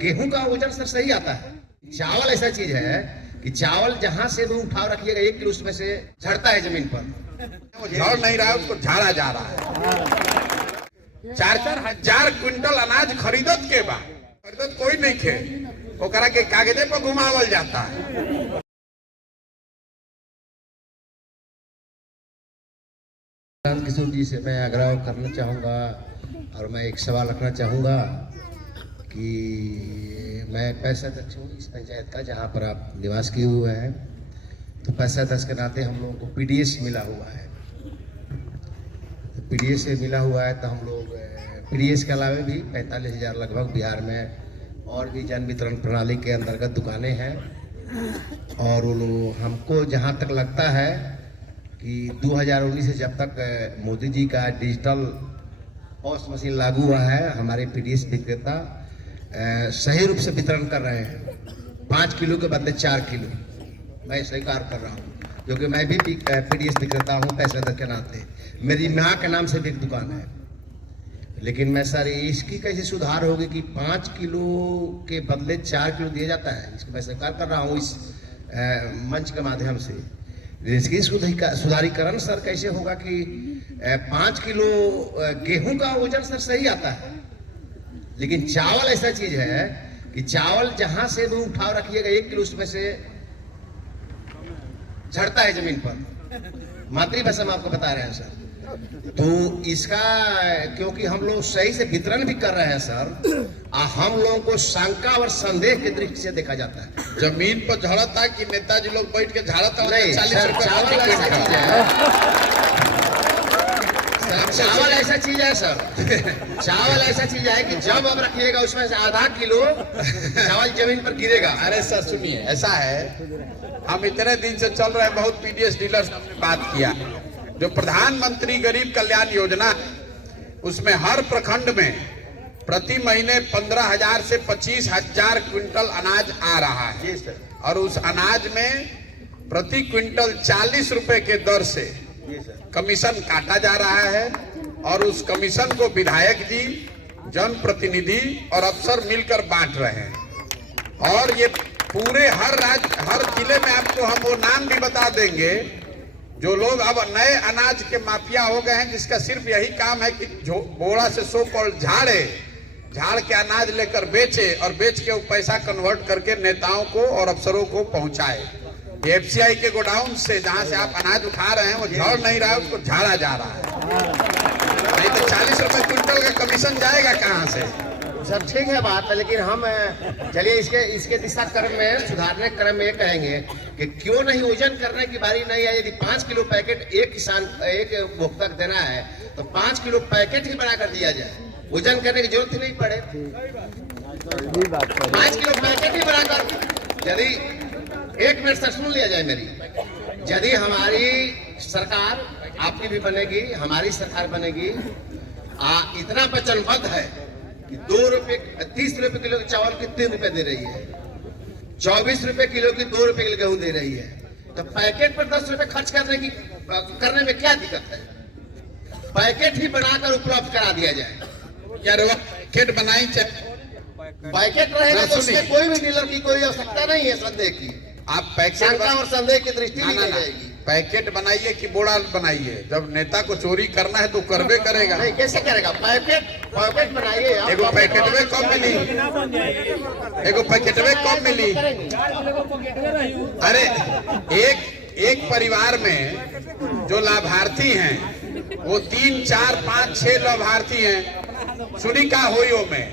गेहूं का वजन सर सही आता है। चावल ऐसा चीज है कि चावल जहां से भी उठा रखिएगा 1 किलो उसमें से झड़ता है जमीन पर। वो झड़ नहीं रहा है, उसको झाड़ा जा रहा है। 4-4 हजार क्विंटल अनाज खरीदत के बाद खरीदत कोई नहीं खे, वो करा के कागजे पर घुमावल जाता है। किशोर जी से मैं आग्रह करना चाहूँगा और मैं एक सवाल रखना चाहूँगा कि मैं पैंसठ हूँ इस पंचायत का जहाँ पर आप निवास किए हुए हैं, तो 65 के नाते हम लोगों को पीडीएस मिला हुआ है। तो पीडीएस से मिला हुआ है तो हम लोग पीडीएस के अलावा भी 45,000 लगभग बिहार में और भी जन वितरण प्रणाली के अंतर्गत दुकानें हैं। और वो लोग हमको जहाँ तक लगता है कि 2019 से जब तक मोदी जी का डिजिटल पॉस मशीन लागू हुआ है, हमारे पीडीएस विक्रेता सही रूप से वितरण कर रहे हैं। 5 किलो के बदले 4 किलो मैं स्वीकार कर रहा हूँ, क्योंकि मैं भी पीडीएस विक्रेता हूँ पैसे के नाते। मेरी माँ के नाम से भी एक दुकान है। लेकिन मैं सर इसकी कैसे सुधार होगी कि 5 किलो के बदले 4 किलो दिया जाता है, इसको मैं स्वीकार कर रहा हूँ इस मंच के माध्यम से। इसकी सुधारीकरण सर कैसे होगा कि 5 किलो गेहूं का वजन सर सही आता है, लेकिन चावल ऐसा चीज है कि चावल जहां से भी उठा रखिएगा 1 किलो उसमें से झड़ता है जमीन पर। मातृभाषा में आपको बता रहे हैं सर। तो इसका क्योंकि हम लोग सही से वितरण भी कर रहे हैं सर, हम लोगों को शंका और संदेह की दृष्टि से देखा जाता है। जमीन पर झड़ता कि नेताजी लोग बैठ के झाड़ता? नहीं, 40 रुपए चावल ऐसा चीज है सर, चावल ऐसा चीज है कि जब अब रखिएगा उसमें से आधा किलो चावल जमीन पर गिरेगा। अरे सर सुनिए, ऐसा है, हम इतने दिन से चल रहे हैं, बहुत पीडीएस डीलर से बात किया। जो प्रधानमंत्री गरीब कल्याण योजना, उसमें हर प्रखंड में प्रति महीने 15,000 से 25,000 क्विंटल अनाज आ रहा है। और उस अनाज में प्रति क्विंटल 40 रुपए के दर से कमीशन काटा जा रहा है। और उस कमीशन को विधायक जी, जनप्रतिनिधि और अफसर मिलकर बांट रहे हैं। और ये पूरे हर जिले में आपको हम वो नाम भी बता देंगे जो लोग अब नए अनाज के माफिया हो गए हैं, जिसका सिर्फ यही काम है कि बोरा से सो कॉल झाड़ के अनाज लेकर बेचे और बेच के वो पैसा कन्वर्ट करके नेताओं को और अफसरों को पहुंचाए। ये एफसीआई के गोडाउन से जहां से आप अनाज उठा रहे हैं, वो झड़ नहीं रहा है, उसको झाड़ा जा रहा है। नहीं तो 40 रुपए क्विंटल का कमीशन जाएगा कहां से? सर ठीक है बात है, लेकिन हम चलिए इसके दिशा क्रम में सुधारने क्रम में कहेंगे कि क्यों नहीं वजन करने की बारी नहीं है। यदि 5 किलो पैकेट एक उपभोक्ता को देना है तो 5 किलो पैकेट ही बना कर दिया जाए, वजन करने की जरूरत ही नहीं पड़े। 5 किलो पैकेट ही बनाकर, यदि 1 मिनट से सुन लिया जाए मेरी, यदि हमारी सरकार, आपकी भी बनेगी, हमारी सरकार बनेगी, इतना वचनबद्ध है कि 2 रुपए 30 रुपए किलो के चावल की 3 रुपए दे रही है, 24 रुपए किलो की 2 रुपए किलो गेहूं दे रही है, तो पैकेट पर 10 रुपए खर्च करने में क्या दिक्कत है? पैकेट ही बनाकर उपलब्ध करा दिया जाए। क्या पैकेट बनाई चाहिए? पैकेट रहेगा तो उसमें कोई भी डीलर की कोई आवश्यकता नहीं है संदेह की। आप पैकेट और संदेह की दृष्टि नहीं जाएगी। पैकेट बनाइए कि बोरा बनाइए? जब नेता को चोरी करना है तो करबे करेगा। नहीं, कैसे करेगा? पैकेट बनाइए। एगो पैकेट में कम मिली, एगो पैकेट में कम मिली। अरे एक परिवार में जो लाभार्थी हैं वो 3, 4, 5, 6 लाभार्थी हैं। सुनी का होइयो में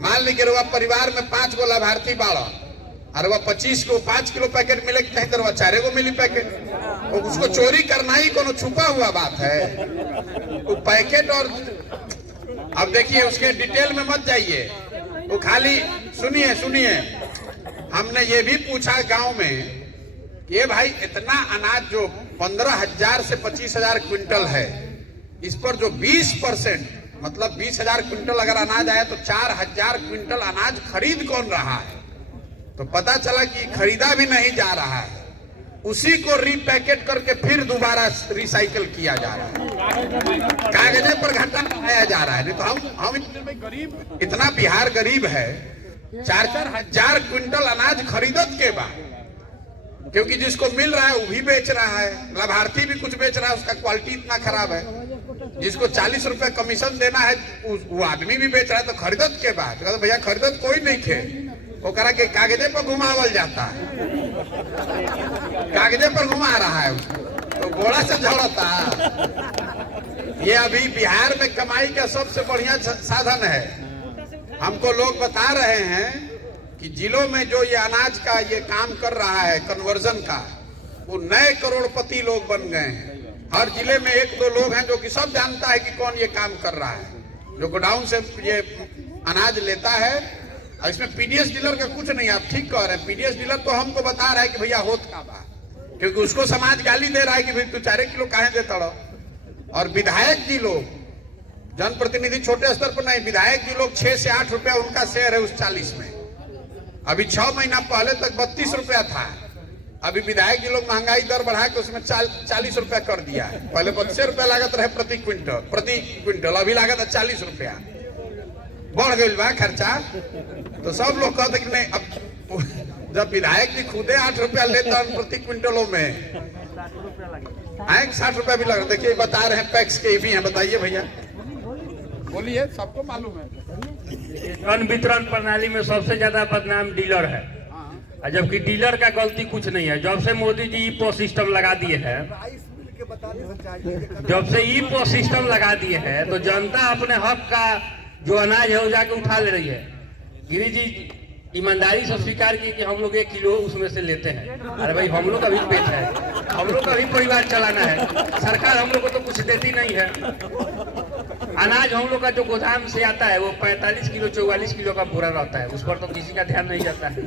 मान लीजिए वह परिवार में 5 गो लाभार्थी बाड़ा और वह 25 को 5 किलो पैकेट मिले कहीं तो 4 गो मिली पैकेट। तो उसको चोरी करना ही कोनो छुपा हुआ बात है वो पैकेट। और अब देखिए उसके डिटेल में मत जाइए, वो खाली सुनिए हमने ये भी पूछा गांव में कि ये भाई इतना अनाज जो 15,000 से 25,000 क्विंटल है, इस पर जो 20% मतलब 20,000 क्विंटल अगर अनाज आया तो 4,000 क्विंटल अनाज खरीद कौन रहा है? तो पता चला कि खरीदा भी नहीं जा रहा है, उसी को रीपैकेट करके फिर दोबारा रिसाइकल किया जा रहा है, कागजे पर घाटा आया जा रहा है। नहीं तो हम गरीब, इतना बिहार गरीब है 4-4 हजार क्विंटल अनाज खरीदत के बाद, क्योंकि जिसको मिल रहा है वो भी बेच रहा है, लाभार्थी भी कुछ बेच रहा है, उसका क्वालिटी इतना खराब है। जिसको 40 रुपए कमीशन देना है वो आदमी भी बेच रहा है, तो खरीदत के बाद तो भैया खरीदत कोई नहीं खे, वो करा के कागजे पर घुमावल जाता है, कागजे पर घुमा रहा है उसको, तो घोड़ा से झड़ता। ये अभी बिहार में कमाई का सबसे बढ़िया साधन है। हमको लोग बता रहे हैं कि जिलों में जो ये अनाज का ये काम कर रहा है कन्वर्जन का, वो नए करोड़पति लोग बन गए हैं। हर जिले में 1-2 लोग हैं जो कि सब जानता है कि कौन ये काम कर रहा है, जो गोडाउन से ये अनाज लेता है। और इसमें पीडीएस डीलर का कुछ नहीं, आप ठीक कह रहे हैं। पीडीएस डीलर तो हमको बता रहा है कि भैया होत का बा, क्योंकि उसको समाज गाली दे रहा है कि भाई तू 4 किलो काहे देता रहो। और विधायक जी लोग, जनप्रतिनिधि छोटे स्तर पर नहीं, विधायक जी लोग 6 से 8 रुपया उनका शेयर है उस 40 में। अभी 6 महीना पहले तक 32 रुपया था, अभी विधायक जी लोग महंगाई दर बढ़ा के उसमें 40 रुपया कर दिया है। पहले 32 रुपया लागत रहे प्रति क्विंटल, अभी लागत है 40 रुपया, बढ़ गई बा खर्चा। तो सब लोग कहते कि नहीं, अब जब विधायक जी खुदे 8 रुपया लेता है प्रति क्विंटलों में, 60 रुपया भी लग रहा। देखिए बता रहे हैं पैक्स के भी हैं, बताइए भैया, बोलिए, सबको मालूम है। अन्न वितरण प्रणाली में सबसे ज्यादा बदनाम डीलर है, जबकि डीलर का गलती कुछ नहीं है। जब से मोदी जी ईपो सिस्टम लगा दिए हैं, तो जनता अपने हक का जो अनाज है वो जाके उठा ले रही है। गिरी जी ईमानदारी से स्वीकार किए कि हम लोग 1 किलो उसमें से लेते हैं। अरे भाई, हम लोग का भी पेट है, हम लोग का भी परिवार चलाना है। सरकार हम लोग को तो कुछ देती नहीं है। अनाज हम लोग का जो गोदाम से आता है वो 45 किलो 44 किलो का पूरा रहता है, उस पर तो किसी का ध्यान नहीं जाता है।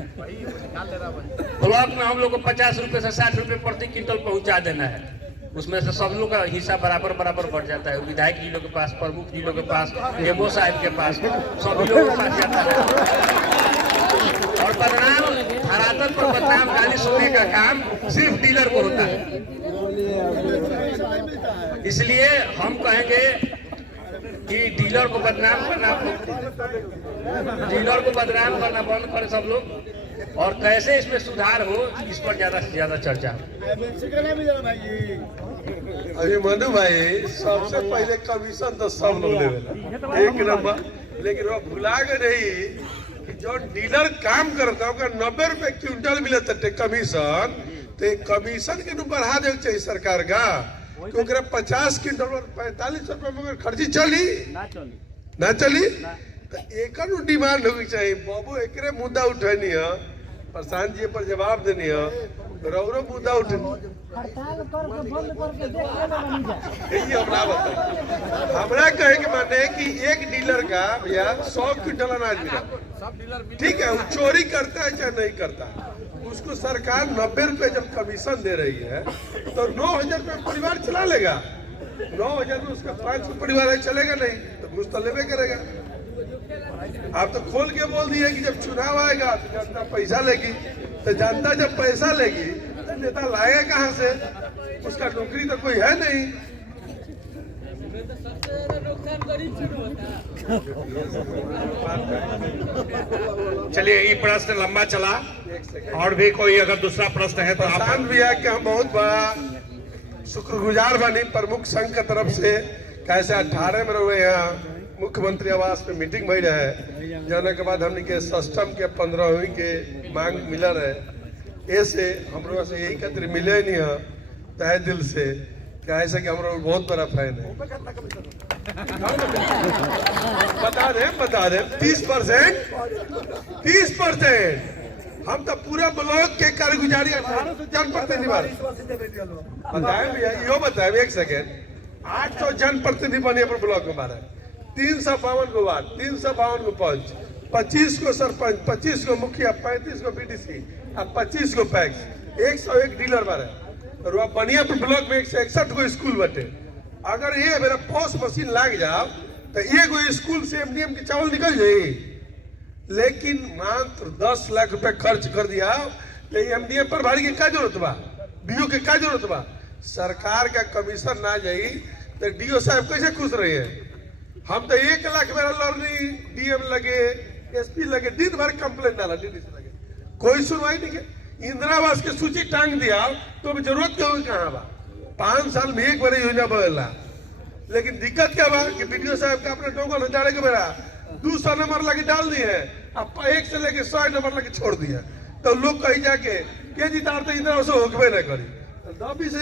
ब्लॉक में हम लोग को 50 रुपए से 60 रुपए प्रति क्विंटल पहुंचा देना है, उसमें से सब लोग का हिस्सा बराबर बढ़ जाता है। विधायक जी लोग के पास, प्रमुख जी लोग के पास, एमओ साहब के पास, सभी लोगों के पास जाता है। और बदनाम, धरातल पर बदनाम गाली सुनने का काम सिर्फ डीलर को होता है। इसलिए हम कहेंगे कि डीलर को बदनाम करना बंद करें सब लोग, और कैसे इसमें सुधार हो इस पर ज्यादा से ज्यादा चर्चा। अभी मनु भाई, सबसे पहले कमीशन तो सब लोग लेवेला 1 नंबर, लेकिन वो भुला गए नहीं कि जो डीलर काम करता है 90 रुपए क्विंटल मिलता है कमीशन, तो कमीशन के बढ़ा दे चाहिए सरकार का, क्योंकि 50 क्विंटल और 45 रुपए में खर्ची चली ना चली, तो एक डिमांड होगी चाहिए। बाबू एक मुद्दा उठनी है, प्रशांत जी पर जवाब देनी है, रौरो मुद्दा उठनी यही हमरा बताए। हमरा कहे के माने कि एक डीलर का भैया 100 क्विंटल अनाज मिला, ठीक है, वो चोरी करता है चाहे नहीं करता, उसको सरकार 90 रुपए जब कमीशन दे रही है तो 9,000 रुपए परिवार चला लेगा। 9,000 में उसका 5 परिवार है, चलेगा नहीं तो घूस तो लेवे करेगा। आप तो खोल के बोल दिए कि जब चुनाव आएगा तो जनता पैसा लेगी, तो जनता जब पैसा लेगी तो नेता लाएगा कहाँ से? उसका नौकरी तो कोई है नहीं। चलिए, ये प्रश्न लंबा चला, और भी कोई अगर दूसरा प्रश्न है तो आप। प्रशांत भैया के हम बहुत बड़ा शुक्रगुजार बनी प्रमुख संघ की तरफ से, कैसे 18 में रहे यहाँ मुख्यमंत्री आवास पे मीटिंग भई रहे, जाने के बाद हमने के सिस्टम के 15वीं के मांग मिला रहे। ऐसे हम लोग से यही खातिर मिले नहीं है तहे दिल से, क्या ऐसे कि हम लोग बहुत बड़ा फैन है। बता दे 30%। हम तो पूरा ब्लॉक के कारगुजारी 1800 जनप्रतिनिधि बताए भैया, यो बताए 1 सेकेंड, 800 जनप्रतिनिधि बने पर ब्लॉक में हमारा, 352 को वार्ड, 352 को पंच, 25 को सरपंच, 25 को मुखिया, 35 को बीडीसी और 25 को पैक्स, 101 डीलर बारे, और वह बनियापुर ब्लॉक में 161 को स्कूल बटे। अगर ये मेरा पोस्ट मशीन लाग जाओ तो एगो स्कूल से एमडीएम की चावल निकल जाए, लेकिन मात्र 10 लाख रुपए खर्च कर दिया, लेकिन एमडीएम पर भारी के क्या जरूरत बा, डीओ के क्या जरूरत बा? सरकार का कमीशन ना जाई तो डीओ साहब कैसे खुश रहे हैं? हम तो 1 लाख मेरा लर्निंग डीएम लगे, एसपी लगे, दिन भर कंप्लेन डाला डीडी से लगे, कोई सुनवाई नहीं की। इंदिरा आवास की सूची टांग दिया तो अब जरूरत क्या होगी कहाँ बा? 5 साल में एक बार योजना बदला, लेकिन दिक्कत क्या बा कि वीडियो साहब का अपने डोंगल हटाने के बेरा 200 नंबर लगे डाल दिए, अब 1 से लेके 100 नंबर लगे छोड़ दिया, तो लोग कहीं जाके के जी तार तो इंदिरा आवास होकबे नहीं करी। 10-20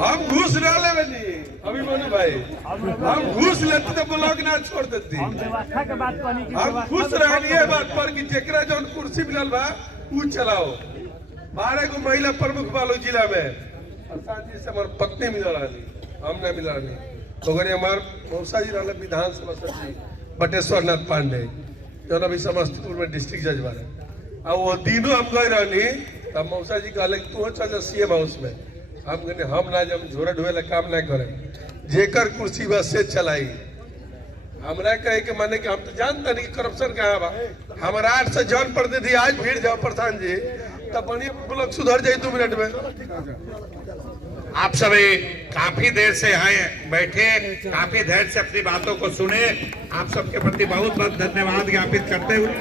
हम घूस डाले नहीं अभी बोलू भाई, हम घूस लेते तो ब्लॉक ना छोड़ देती। हम खुश रहनी बात पर कि जेकरा जौन कुर्सी मिलल बा ऊ चलाओ। 12 गो महिला प्रमुख बालो जिला में, प्रशांत जी से हमार पत्नी मिल रही, हम नहीं मिल रही, तो हमार मौसा जी रहा विधानसभा सचिव बटेश्वर नाथ पांडे, जो अभी समस्तीपुर में डिस्ट्रिक्ट जज बने, और वो दिनों हम गए रहनी, तब मौसा जी कहले तू चल जा सीएम हाउस में। हम कहने हम ना जब झोरा ढोए काम ना करे, जेकर कुर्सी बस से चलाई। हमरा कहे के माने कि हम तो जानता नहीं कि करप्शन कहाँ बा। हमारा 8 से जन प्रतिनिधि आज भीड़ जाओ प्रधान जी, तब बढ़िया ब्लॉक सुधर जाए 2 मिनट में। आप सभी काफी देर से आए बैठे, काफी देर से अपनी बातों को सुने, आप सबके प्रति बहुत बहुत धन्यवाद ज्ञापित करते हुए